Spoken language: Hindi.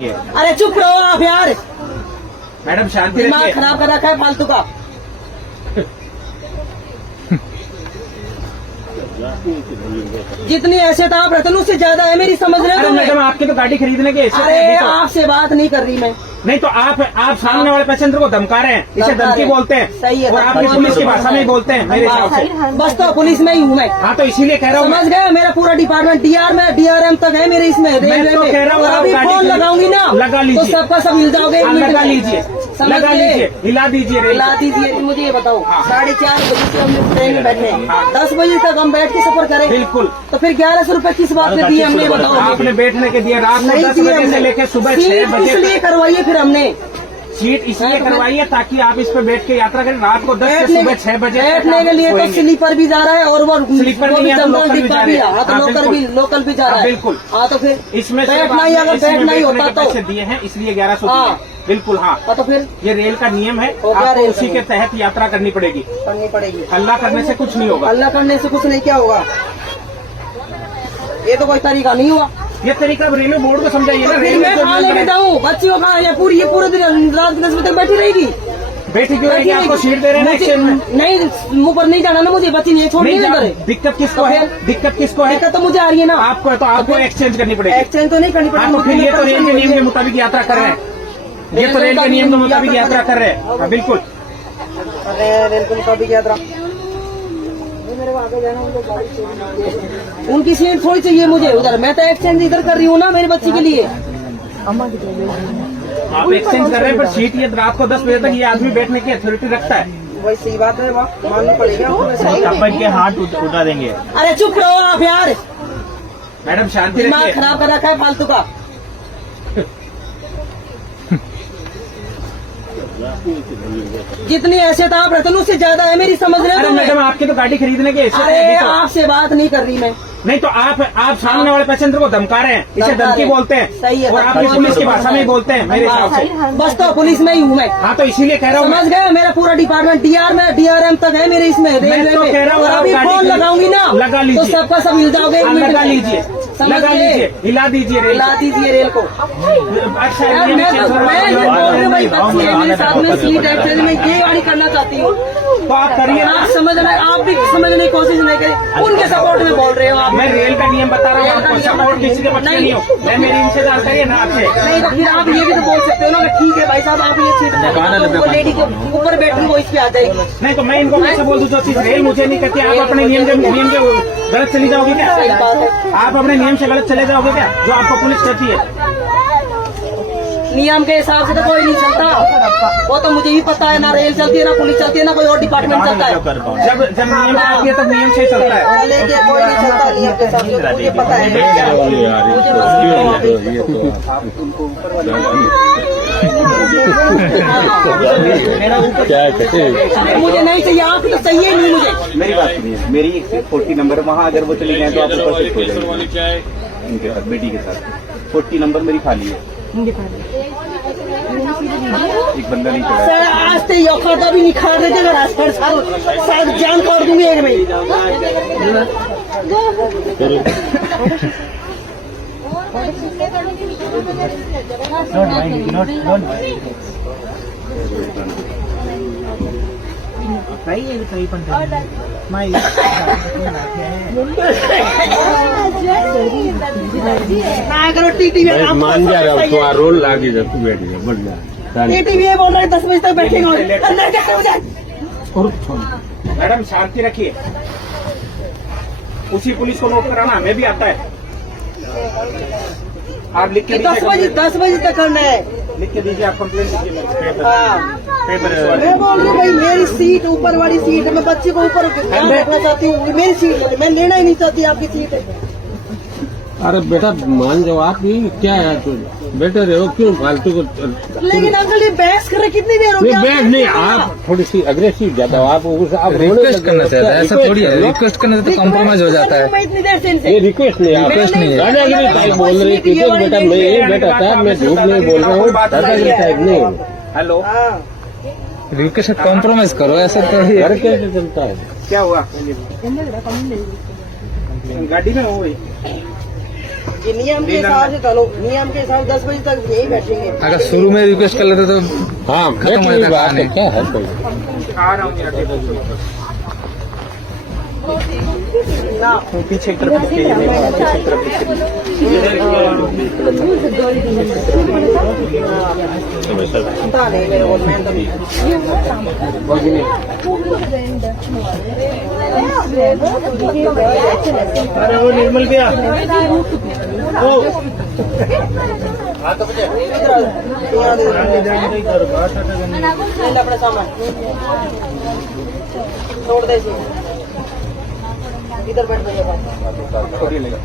अरे चुप रहो आप यार, मैडम शांति दिमाग रखिए। खराब कर रखा है फालतू का। जितनी हैसियत आप रखते हो उससे ज्यादा है मेरी, समझ रहे अरे हो? मैडम आपके तो गाड़ी खरीदने के हिस्से अरे हैं, तो- आपसे बात नहीं कर रही मैं। नहीं तो आप सामने वाले पैसेंजर को धमका रहे हैं, इसे धमका धमकी रहे हैं। बोलते हैं। सही है, और आप पुलिस की भाषा में ही बोलते हैं मेरे हिसाब से। बस तो पुलिस में ही हूँ मैं, हाँ तो इसीलिए कह रहा हूँ समझ गए? मेरा पूरा डिपार्टमेंट डीआर में DRM तक है मेरे इसमें रेलवे तो में। कह रहा हूँ और आप अभी गाड़ी फोन लगाऊंगी ना लगा तो लीजिए। सबका सब हिल जाओगे। हाँ, लगा लीजिए, लगा लीजिए, हिला दीजिए रेल हिला को। दीजिए। मुझे ये बताओ, हाँ। 4:30 बजे से हम ट्रेन में बैठे हैं, हाँ। 10 बजे तक हम बैठ के सफर करें, बिल्कुल। तो फिर 1100 रुपए किस बात से दिए हमने, बताओ? आपने बैठने के दिए रात को नहीं 10 दिए बजे से हमने। लेकर सुबह सीट 6 बजे इसलिए तक। करवाइए फिर हमने, सीट इसलिए करवाई है ताकि आप इस पे बैठ के यात्रा करें। रात को 10 से बैठने सुबह 6 बजे तक बैठने आप के लिए तो सोएंगे। स्लीपर भी जा रहा है और वो स्लीपर वो नहीं भी है तो जनरल लोकल भी डिब्बा जा भी रहे है। हैं। हाँ तो हाँ, लोकल बिल्कुल। भी जा रहा हाँ, है। बिल्कुल। हाँ तो फिर इसमें से बैठना ही, अगर इसमें बैठना ही बैठने होता के तो पैसे दिए हैं इसलिए 1100 हाँ। दिए हैं। बिल्कुल हाँ, तो फिर ये रेल का नियम है, और क्या आपको रेल उसी का के नियम? तहत यात्रा करनी पड़ेगी। करनी पड़ेगी। हल्ला करने से कुछ नहीं होगा। अल्लाह करने से कुछ नहीं, क्या होगा? ये तो कोई तरीका नहीं हुआ। ये तरीका अब रेलवे बोर्ड को समझाइए ना। फिर रेलवे मैं जो कहाँ नियम लेके है। जाऊँ बच्चियों का? ये पूरे दिन रात के 10 बजे तक बैठी रहेगी। बैठी क्यों रहेगी? आपको सीट दे रहे हैं ना मुझे- एक्सचेंज में। नहीं, मुंह पर नहीं जाना ना मुझे, बच्ची नहीं छोड़ नहीं नहीं करे। दिक्कत किसको है? दिक्कत किसको है? दिक्कत तो मुझे आ रही है ना। आपको है तो आपको एक्सचेंज करनी पड़ेगी। एक्सचेंज तो नहीं करनी पड़ेगी। आपको फिर ये तो रेल के नियम के मुताबिक यात्रा कर रहे हैं। ये तो रेल के नियम के मुताबिक यात्रा कर रहे हैं। हाँ, बिल्कुल। अरे रेल के मुताबिक यात्रा, उनकी सीट थोड़ी चाहिए मुझे उधर, मैं तो एक्सचेंज इधर कर रही हूँ ना मेरी बच्ची के लिए। आप एक्सचेंज कर रहे हैं पर सीट ये रात को 10 बजे तक ये आदमी बैठने की अथॉरिटी रखता है। वही सही बात है, वाह मानना पड़ेगा। अपन के हाथ उठा देंगे। अरे चुप रहो आप यार, मैडम शांति दिमाग रखिए। खराब कर रखा है फालतू का। जितनी हैसियत आप रखते हो उससे ज्यादा है मेरी, समझ रहे अरे हो? मैडम आपके तो गाड़ी खरीदने के हिस्से अरे हैं, तो- आपसे बात नहीं कर रही मैं। नहीं तो आप सामने वाले पैसेंजर को धमका रहे हैं, इसे धमका धमकी रहे हैं। बोलते हैं। सही है, और आप धमका पुलिस की रहे हैं। भाषा में ही बोलते हैं मेरे हिसाब से। बस तो पुलिस में ही हूँ मैं, हाँ तो इसीलिए कह रहा हूँ समझ गए? मेरा पूरा डिपार्टमेंट DRM तक है मेरे इसमें रेलवे तो में। कह रहा हूँ और आप अभी गाड़ी फोन लगाऊंगी ना लगा तो लीजिए। सबका सब हिल जाओगे। हाँ, लगा लीजिए, लगा लीजिए, हिला दीजिए रेल हिला को। दीजिए रेल को। अच्छा यार ये मैं चीज़ तो और मैं ये बात- बोल रही हूँ भाई, बच्ची है मेरे साथ में, सीट एक्सचेंज में ये गाड़ी करना चाहती हूँ। तो आप करिए ना। आप समझना, आप भी समझने की कोशिश नहीं करें, उनके सपोर्ट में बोल रहे हो आप। मैं रेल का नियम बता रहा हूँ आपको, सपोर्ट किसी के बच्चे नहीं हो। मैं मेरी इंतजार करिए ना आपसे। नहीं तो फिर आप ये भी तो बोल सकते हो ना कि ठीक है भाई साहब आप ये सीट वो लेडी को ऊपर बैठी वो इस पे आ जाएगी। नहीं तो मैं इनको कैसे बोल दूं जो चीज रेल मुझे नहीं कहती। आप अपने नियम के गलत चली जाओगे क्या? सही बात है। आप अपने नियम से गलत चले जाओगे क्या जो आपको पुलिस कहती है? नियम के हिसाब से तो कोई नहीं चलता, वो तो मुझे ही पता है। ना रेल चलती है, ना पुलिस चलती है, ना कोई और डिपार्टमेंट चलता है। जब नियम चलती है तब नियम से ही चलता है। चलेगी, कोई नहीं चलता नियम के हिसाब से, मुझे पता है। मुझे मुझे नहीं चाहिए, आप तो चाहिए ही नहीं मुझे। मेरी बात सुनिए, मेरी 140 नंबर है, वहाँ अगर वो चली जाए तो आप ऊपर शिफ्ट हो जाएंगे उनके साथ, बेटी के साथ। 40 नंबर मेरी खाली है, एक बंदा नहीं चला। सर आज तो ये खाता भी नहीं खा देते अगर आज पर शायद जान काट दूंगी एक में। ना करो टीटी में आप मान जा रहा हूँ तो रोल लागी जा तू बैठ जा बढ़ जा टीटी में बोल रहे 10 बजे तक बैठेंगे अंदर कैसे हो जाए। मैडम शांति रखिए, उसी पुलिस को नोट कराना हमें भी आता है। आप लिख के दीजिए 10 बजे तक करना है। लिख के दीजिए, आप कंप्लेंट दीजिए। हाँ पेपर मैं बोल रही हूँ भाई, मेरी सीट ऊपर वाली सीट है, मैं बच्चे को ऊपर ध्यान रखना चाहती हूँ। मेरी सीट मैं लेना ही नहीं चाहती, आपकी सीट है। अरे बेटा मान जाओ आप ही क्या है तो बेटर है वो क्यों फालतू को लेकिन अंकल ये बहस कर रहे कितनी देर हो गई? नहीं बैठ नहीं आप थोड़ी सी अग्रेसिव ज्यादा आप रिक्वेस्ट करना चाहता है, ऐसा थोड़ी है। रिक्वेस्ट करने से तो कॉम्प्रोमाइज हो जाता है। मैं इतनी देर से ये इनसे रिक्वेस्ट नहीं आप रिक्वेस्ट नहीं है। दादागिरी टाइप बोल रही थी बेटा मैं ये बेटा साहब मैं झूठ नहीं बोल रहा हूँ, दादागिरी टाइप नहीं है। हेलो, हाँ रिक्वेस्ट कॉम्प्रोमाइज करो, ऐसा थोड़ी है। घर कैसे चलता है? क्या हुआ? गाड़ी में हो गई। ये नियम के हिसाब से चलो, नियम के हिसाब से 10 बजे तक यही बैठेंगे। अगर शुरू में रिक्वेस्ट कर लेते तो हाँ खत्म हो बैठने की जाता बात है, कहानी। क्या है कोई ना पीछे की तरफ पीछे की तरफ पता नहीं मेरे को, मैं तो अरे वो निर्मल भैया अपने सामने छोड़ दे इसे। इधर बैठ भैया छोड़िए लेगा